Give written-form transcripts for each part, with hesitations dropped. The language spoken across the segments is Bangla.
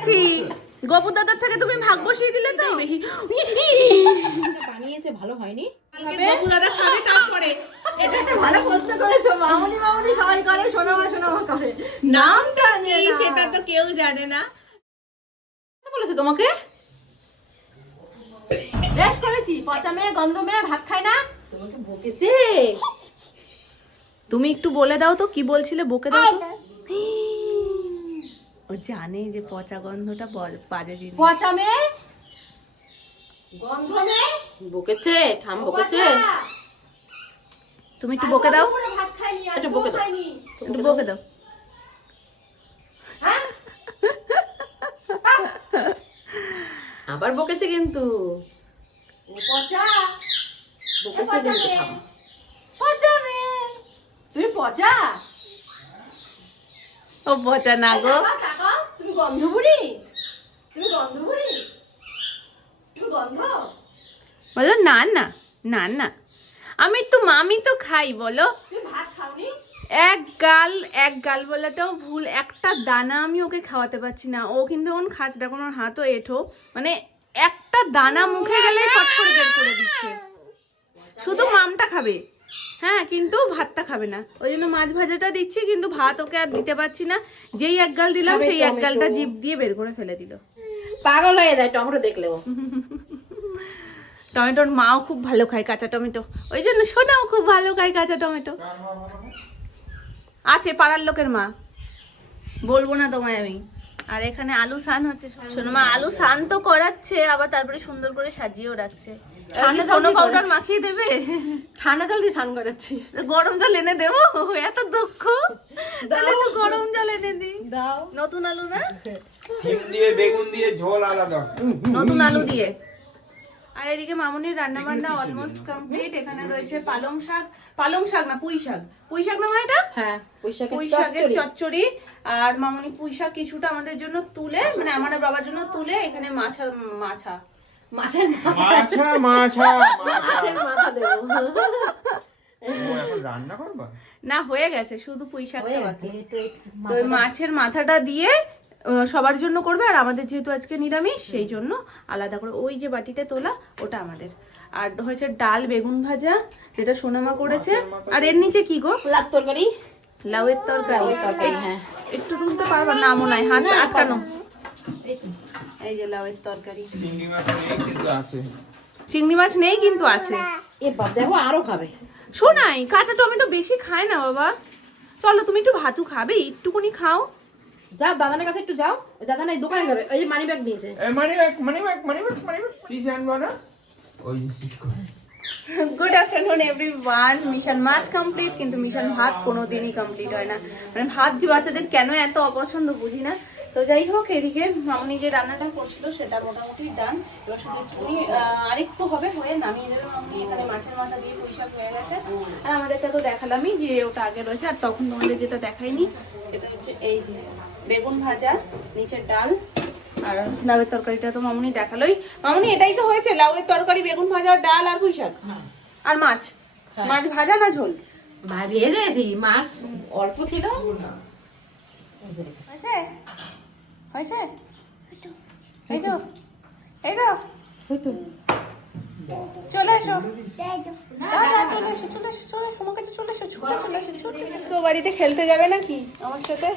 পেরেছি। গপু দাদার থেকে তুমি ভাগ বসিয়ে দিলে তো। বানিয়েছে ভালো হয়নি। গপু দাদা খাবে তারপরে। এটা একটা ভালো প্রশ্ন করেছো। মামুনি মামুনি সবাই করে, সোনামা সোনামা করে, নামটা নেই সেটা তো কেউ জানে না। বলেছে তোমাকে? বেশ করেছি। পচা মেয়ে, গন্ধ মেয়ে, ভাত খায় না। তোমাকে বকেছে? তুমি একটু বলে দাও তো কি বলছিলে, বকে দাও তো। ও জানে যে পচা গন্ধটা বাজে জিনিস। পচা মেয়ে, গন্ধ মেয়ে, বকেছে, ঠাম বকেছে। তুমি একটু বকে দাও, ভাত খায়নি, একটু বকে দাও। একটু বকে দাও। হ্যাঁ? আবার বকেছে কিন্তু। ও পচা, বকেছে কিন্তু ঠাম। পচা মেয়ে। তুমি পচা? ও পচা না গো। তাকাও, তুমি গন্ধ বুড়ি, তুমি গন্ধ বুড়ি, তুমি গন্ধ। বলো না না না না, আমি তো খাই। বলো তুমি ভাত খাওনি? এক গাল বলাটাও ভুল। একটা দানা আমি ওকে খাওয়াতে পারছি না। ও কিন্তু এখন খাচ্ছে, দেখো ওর হাতও এঁঠো, মানে একটা দানা মুখে গেলে ফট করে বের করে দিচ্ছে। শুধু মামটা খাবে, হ্যাঁ, কিন্তু ভাতটা খাবে না। ওই জন্য মাছ ভাজাটা দিচ্ছি, কিন্তু ভাত ওকে আর দিতে পারছি না। যেই এক গাল দিলাম সেই এক গালটা জিভ দিয়ে বের করে ফেলে দিল। পাগল হয়ে যায় টমেটো দেখলেও। টমেটোর মাও খুব ভালো খায় কাঁচা টমেটো, ওই জন্য সোনাও খুব ভালো খায় কাঁচা টমেটো। আছে পাড়ার লোকের মা, বলবো না তোমায় আমি। আর এখানে আলু সান হচ্ছে। শোনো মা, আলু সান তো করাচ্ছে, আবার তারপরে সুন্দর করে সাজিয়েও রাখছে। সোনো পাউডার মাখিয়ে দেবে? ঠান্ডা জল দিয়ে স্নান করাচ্ছি। গরম জল এনে দেবো? এত দুঃখ, তাহলে একটু গরম জল এনে দিই। দাও। নতুন আলু না, সিম দিয়ে বেগুন দিয়ে ঝোল আলাদা। নতুন আলু দিয়ে। আর এদিকে মামুনির রান্না বান্না অলমোস্ট কমপ্লিট। এখানে রয়েছে পালং শাক না পুঁই শাক না মা এটা? হ্যাঁ, পুঁই শাকের চচ্চড়ি। আর মামুনি পুঁই শাক কিছুটা আমাদের জন্য তুলে, মানে আমার আর বাবার জন্য তুলে এখানে মাছের মাছের মাছা মাছা মাছের মাথা দেবো। এখন রান্না করবা? না, হয়ে গেছে, শুধু পুঁই শাকটা বাকি। তো ওই মাছের মাথাটা দিয়ে সবার জন্য করবে, আর আমাদের যেহেতু আজকে নিরামিষ সেই জন্য আলাদা করে ওই যে বাটিতে তোলা ওটা আমাদের। আর হয়েছে ডাল বেগুন ভাজা, যেটা সোনামা করেছে। আর এর নিচে কি গো? লাউ তরকারি। লাউয়ের তরকারি। হ্যাঁ, একটু তুলতে পারবা না মনে হয়, হাত আটকানো। এই যে লাউয়ের তরকারি। চিংড়ি মাছ নেই কিন্তু আছে। চিংড়ি মাছ নেই কিন্তু আছে। এ বাপ, দেখো আরো খাবে। শোনাই, কাঁচা টমেটো বেশি খায় না বাবা। চলো তুমি একটু ভাতু খাবে, একটুকুনি খাও। যাও দাদানের কাছে একটু যাও। দাদা নাই দোকানে যাবে, ওই যে মানি ব্যাগ নিয়েছে। মানি ব্যাগ সিস আনবা না? ওই সিস করে। Good afternoon everyone. মিশন মাছ কমপ্লিট, কিন্তু মিশন ভাত কোনোদিনই কমপ্লিট হয় না। মানে ভাত যে বাচ্চাদের কেন এত অপছন্দ বুঝি না। তো যাই হোক, এদিকে মামনি যে রান্নাটা করছিল সেটা মোটামুটি ডান। এবার শুধু একটুখানি আরেকটু হবে, হয়ে নামিয়ে দেবে মামনি। এখানে মাছের মাথা দিয়ে পুঁই শাক হয়ে গেছে। আর আমাদেরটা তো দেখালামই যে ওটা আগে রয়েছে। আর তখন তোমাদের যেটা দেখাইনি, এটা হচ্ছে এই যে বেগুন ভাজা, নিচের ডাল, আর লাউয়ের তরকারিটা তো মামনি দেখালোই। মামনি এটাই তো হয়েছে, লাউয়ের তরকারি, বেগুন ভাজা, ডাল আর পুঁই শাক। আর মাছ ভাজা না ঝোল? ভেজেছি, মাছ অল্প ছিল। হয়েছে হয়েছে, এই তো এই তো চলে এসো, চলে এসো চলে এসো চলে এসো, আমার কাছে চলে এসো, চলে এসো। বাড়িতে খেলতে যাবে নাকি আমার সাথে?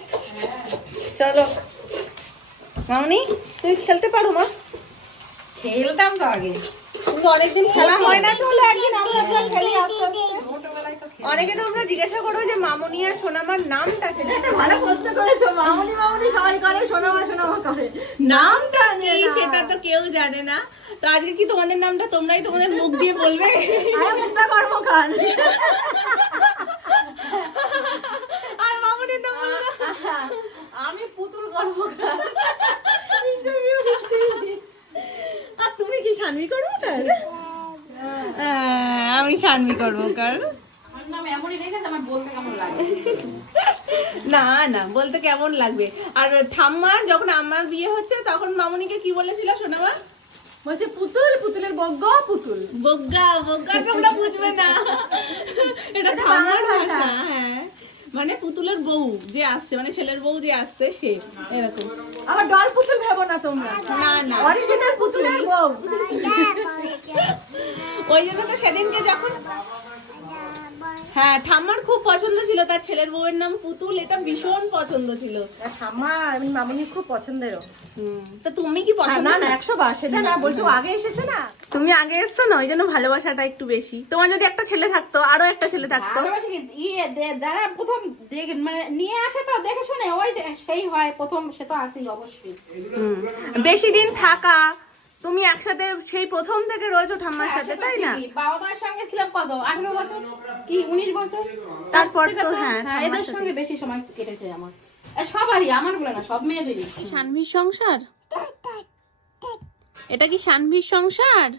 চলো মামনি, তুমি খেলতে পারো মা? খেলতাম তো আগে, কিন্তু অনেকদিন খেলা হয় না। চলো একদিন আমরা খেলি আস্তে আস্তে। অনেকে তোমরা জিজ্ঞাসা করো যে মামনি আর সোনামার নামটা কি? একটা ভালো প্রশ্ন করেছো। মামুনি মামুনি সবাই করে, সোনামা সোনামা করে, নামটা নেই সেটা তো কেউ জানে না। তো আজকে কি তোমাদের নামটা তোমরাই তোমাদের মুখ দিয়ে বলবে? মুক্তা কর্মকার। আর মামনির নাম বলো না। আমি পুতুল কর্মকার। ইন্টারভিউ দিচ্ছি। আর তুমি কি শানভি কর্মকার? আমি শানভি কর্মকার। আমার নাম এমনই রেখেছে, আমার বলতে কেমন লাগে। না না, বলতে কেমন লাগবে। আর ঠাম্মা যখন আমার বিয়ে হচ্ছে তখন মামনিকে কি বলেছিল সোনামা? বলছে পুতুল, পুতুলের বগ্গা পুতুল। বগ্গা তোমরা বুঝবে না, এটা ঠাম্মার ভাষা। হ্যাঁ, মানে পুতুলের বউ যে আসছে, মানে ছেলের বউ যে আসছে সে এরকম। আমার ডল পুতুল ভেবো না তোমরা, না না, অরিজিনাল পুতুলের বউ। ওই জন্য তো সেদিনকে যখন, হ্যাঁ ঠাম্মার খুব পছন্দ ছিল তার ছেলের বউয়ের নাম পুতুল, এটা ভীষণ পছন্দ ছিল। ঠাম্মা মামুনি খুব পছন্দেরও। তো তুমি কি পছন্দ? না না 100 বার, সেটা না বলছো, ও আগে এসেছে না। তুমি আগে এসছো না, ওই জন্য ভালোবাসাটা একটু বেশি। তোমার যদি একটা ছেলে থাকতো, আরো একটা ছেলে থাকতো, ভালোবাসি কি, যারা প্রথম দেখে মানে নিয়ে আসে তো দেখে শুনে ওই যে সেই হয় প্রথম, সে তো আসেই অবশ্যই। বেশি দিন থাকা, তুমি একসাথে সেই প্রথম থেকে রয়েছো ঠাম্মার সাথে, তাই না? বাবা মার সঙ্গে ছিলাম কত, 18 বছর কি 19 বছর, তারপর থেকে তো হ্যাঁ, ঠাম্মার এদের সাথে। সঙ্গে বেশি সময় কেটেছে আমার। সবারই, আমার বলে না, সব মেয়েদেরই। শানভীর সংসার, এটা কি শানভীর সংসার?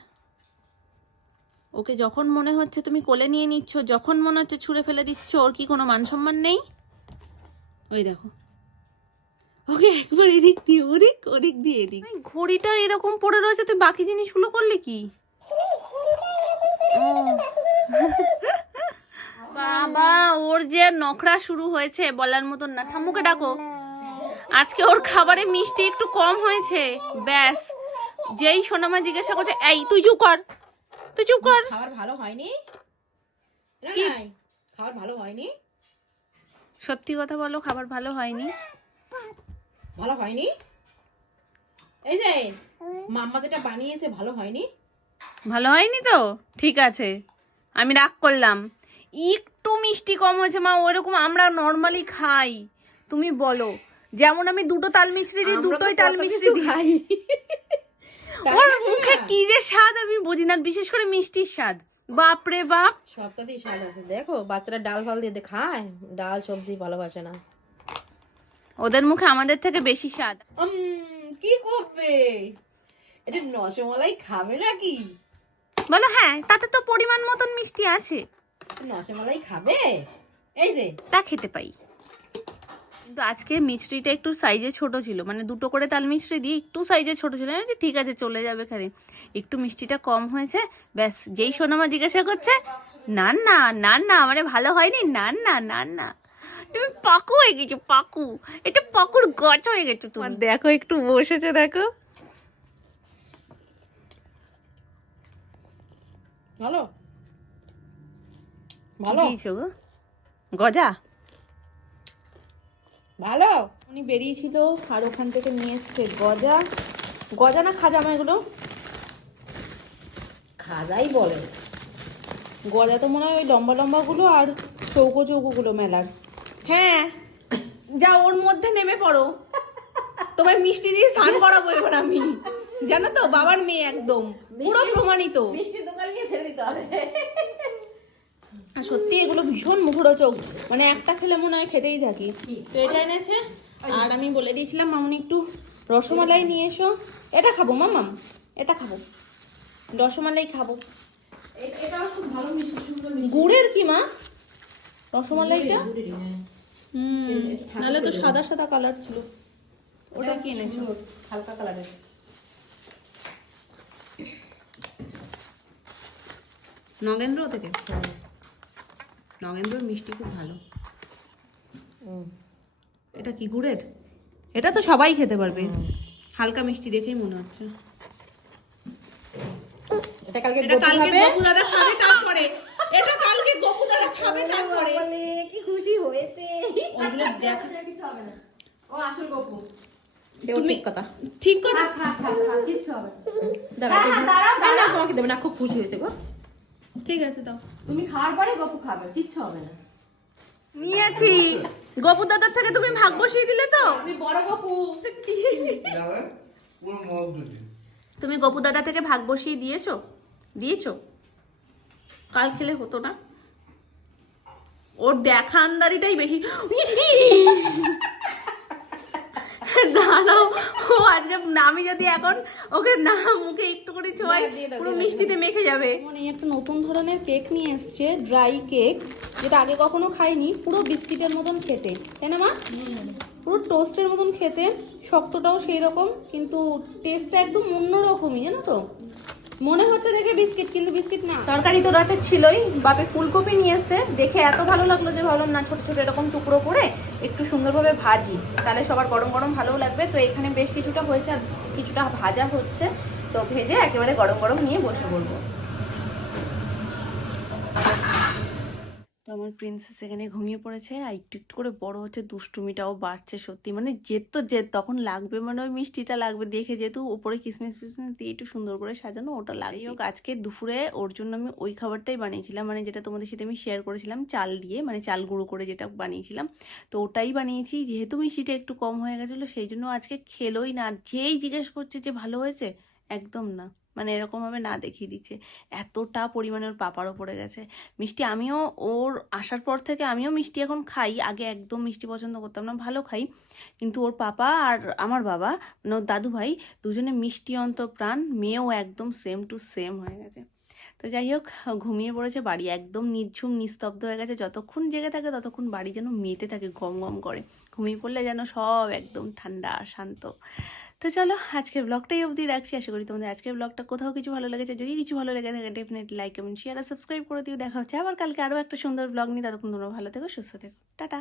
ওকে যখন মনে হচ্ছে তুমি কোলে নিয়ে নিচ্ছ, যখন মনে হচ্ছে ছুঁড়ে ফেলে দিচ্ছ, ওর কি কোনো মান সম্মান নেই? ওই দেখো, ওকে একবার এদিক দিয়ে ওদিক, ওদিক দিয়ে এদিক। ঘড়িটা এরকম পড়ে রয়েছে, তুই বাকি জিনিসগুলো করলে কি? ও বাবা, ওর যে নখরা শুরু হয়েছে বলার মতন না। ঠাম্মুকে ডাকো, আজকে ওর খাবারে মিষ্টি একটু কম হয়েছে, ব্যাস। যেই সোনামা জিজ্ঞাসা করছে, এই তুই চুপ কর, তুই চুপ কর। খাবার ভালো হয়নি কি? নাই, খাবার ভালো হয়নি, সত্যি কথা বলো, খাবার ভালো হয়নি? ভালো হয়নি। এই যে মাম্মা যেটা বানিয়েছে ভালো হয়নি। ভালো হয়নি তো ঠিক আছে, আমি রাগ করলাম। একটু মিষ্টি কম হয়েছে মা, ওইরকম আমরা নর্মালি খাই। তুমি বলো, যেমন আমি দুটো তাল মিছরি দিই, দুটোই তাল মিছরি খাই। ওর মুখে কি যে স্বাদ আমি বুঝি না, বিশেষ করে মিষ্টির স্বাদ, বাপরে বাপ। সবটাতেই স্বাদ আছে। দেখো বাচ্চারা ডাল ফাল দিয়ে খায়, ডাল সবজি ভালোবাসে না। ওদের মুখে আমাদের থেকে বেশি স্বাদ। কি করবে এটা, রসমালাই খাবে নাকি? বলো হ্যাঁ, তাতে তো পরিমাণ মতন মিষ্টি আছে, রসমালাই খাবে? এই যে তা খেতে পাই। কিন্তু আজকে মিষ্টিটা একটু সাইজে ছোট ছিল, মানে দুটো করে তাল মিষ্টি দিয়ে একটু সাইজে ছোট ছিল। আমি বলছি, ঠিক আছে চলে যাবে, খালি একটু মিষ্টিটা কম হয়েছে ব্যাস। যেই সোনামা জিজ্ঞাসা করছে, না না না না মানে ভালো হয়নি, না না না না, তুমি পাকু হয়ে গেছো, পাকু, এটা পাকুর গাছ হয়ে গেছো তুমি। দেখো একটু বসেছে, দেখো। ভালো ভালো দিয়েছো গো গজা? ভালো। উনি বেরিয়েছিল আর ওখান থেকে নিয়ে এসছে গজা। গজা না খাজা মা এগুলো? খাজাই বলে। গজা তো মনে হয় ওই লম্বা লম্বা গুলো আর চৌকো চৌকো গুলো মেলার। হ্যাঁ, যা ওর মধ্যে নেমে পড়ো, তোমায় মিষ্টি দিয়ে স্নান করাবো এবার আমি, জানো তো, বাবার মেয়ে একদম পুরো প্রমাণিত। মিষ্টির দোকান নিয়ে ছেড়ে দিতে হবে। আর সত্যি এগুলো ভীষণ মুখরোচক, মানে একটা খেলে মনে হয় খেতেই থাকি। তো এটা এনেছে, আর আমি বলে দিয়েছিলাম মামুনি একটু রসমালাই নিয়ে এসো। এটা খাবো মামাম, এটা খাবো, রসমালাই খাবো। এটাও খুব ভালো মিষ্টি, সুন্দর গুড়ের কি মা রসমালাইটা? নাহলে তো সাদা সাদা কালার ছিল। ওটা কি এনেছো? হালকা কালারের। নগেন্দ্র থেকে? নগেন্দ্রর মিষ্টি খুব ভালো। এটা কি গুড়ের? এটা তো সবাই খেতে পারবে, হালকা মিষ্টি দেখেই মনে হচ্ছে। এটা কালকে এটা কালকে গপু দাদা খাবে তারপরে, এটা কালকে গপু দাদা খাবে তারপরে। কি খুশি হয়েছে। ওইগুলো দেখা কিছু হবে না, ও আসল গপু। সেও ঠিক কথা। ঠিক কথা। কিচ্ছু হবে না। দাঁড়াও দাঁড়াও, তোমাকে দেবে না, খুব খুশি হয়েছে গো। ঠিক আছে দাও, তুমি খাওয়ার পরে গপু খাবে, কিচ্ছু হবে না। নিয়েছি। গপু দাদার থেকে তুমি ভাগ বসিয়ে দিলে তো? আমি বড় গপু। তুমি গপু দাদা থেকে ভাগ বসিয়ে দিয়েছো? দিয়েছো? কাল খেলে হতো না? ওর দেখানদারিটাই বেশি। দাঁড়াও, ও আজকে আমি যদি এখন ওকে না মুখে একটু করে ছোঁয়াই, পুরো মিষ্টিতে মেখে যাবে। মানে একটা নতুন ধরনের কেক নিয়ে এসছে, ড্রাই কেক, যেটা আগে কখনো খাইনি। পুরো বিস্কিটের মতন খেতে, তাই না মা? পুরো টোস্টের মতন খেতে, শক্তটাও সেই রকম, কিন্তু টেস্টটা একদম অন্যরকমই, জানো তো। মনে হচ্ছে দেখে বিস্কিট, কিন্তু বিস্কিট না। তরকারি তো রাতে ছিলই, বাপে ফুলকপি নিয়ে এসে দেখে এত ভালো লাগলো যে ভাবলাম না ছোট ছোট এরকম টুকরো করে একটু সুন্দরভাবে ভাজি, তাহলে সবার গরম গরম ভালোও লাগবে। তো এখানে বেশ কিছুটা হয়েছে আর কিছুটা ভাজা হচ্ছে, তো ভেজে একেবারে গরম গরম নিয়ে বসে পড়বো। তো আমার প্রিন্সেস এখানে ঘুমিয়ে পড়েছে, আর একটু একটু করে বড় হচ্ছে, দুষ্টুমিটাও বাড়ছে সত্যি। মানে জেদ তো জেদ, তখন লাগবে মানে ওই মিষ্টিটা লাগবে দেখে, যেহেতু উপরে কিসমিস টিসমিস দিয়ে একটু সুন্দর করে সাজানো, ওটা লাগবে। হোক আজকে দুপুরে ওর জন্য আমি ওই খাবারটাই বানিয়েছিলাম, মানে যেটা তোমাদের সাথে আমি শেয়ার করেছিলাম চাল দিয়ে, মানে চাল গুঁড়ো করে যেটা বানিয়েছিলাম, তো ওটাই বানিয়েছি। যেহেতু মিষ্টিটা একটু কম হয়ে গেছিলো সেই জন্য আজকে খেলোই না। আর যেই জিজ্ঞেস করছে যে ভালো হয়েছে, একদম না, মানে এরকমভাবে না দেখিয়ে দিচ্ছে। এতটা পরিমাণে ওর পাপারও পড়ে গেছে মিষ্টি। আমিও ওর আসার পর থেকে আমিও মিষ্টি এখন খাই, আগে একদম মিষ্টি পছন্দ করতাম না, ভালো খাই, কিন্তু ওর পাপা আর আমার বাবা মানে ওর দাদু ভাই দুজনে মিষ্টি অন্তপ্রাণ, মেয়েও একদম সেম টু সেম হয়ে গেছে। তো যাই হোক, ঘুমিয়ে পড়েছে, বাড়ি একদম নিঝুম নিস্তব্ধ হয়ে গেছে। যতক্ষণ জেগে থাকে ততক্ষণ বাড়ি যেন মেতে থাকে, গম গম করে। ঘুমিয়ে পড়লে যেন সব একদম ঠান্ডা শান্ত। তো চলো আজকের ব্লগটাই অবধি রাখছি। আশা করি তোমাদের আজকের ব্লগটা কোথাও কিছু ভালো লেগেছে। যদি কিছু ভালো লেগে থাকে ডেফিনেটলি লাইক কমেন্ট শেয়ার আর সাবস্ক্রাইব করে দিও। দেখা হচ্ছে আবার কালকে আরও একটা সুন্দর ব্লগ নিয়ে। ততক্ষণ তোমরা ভালো থেকো, সুস্থ থেকো, টাটা।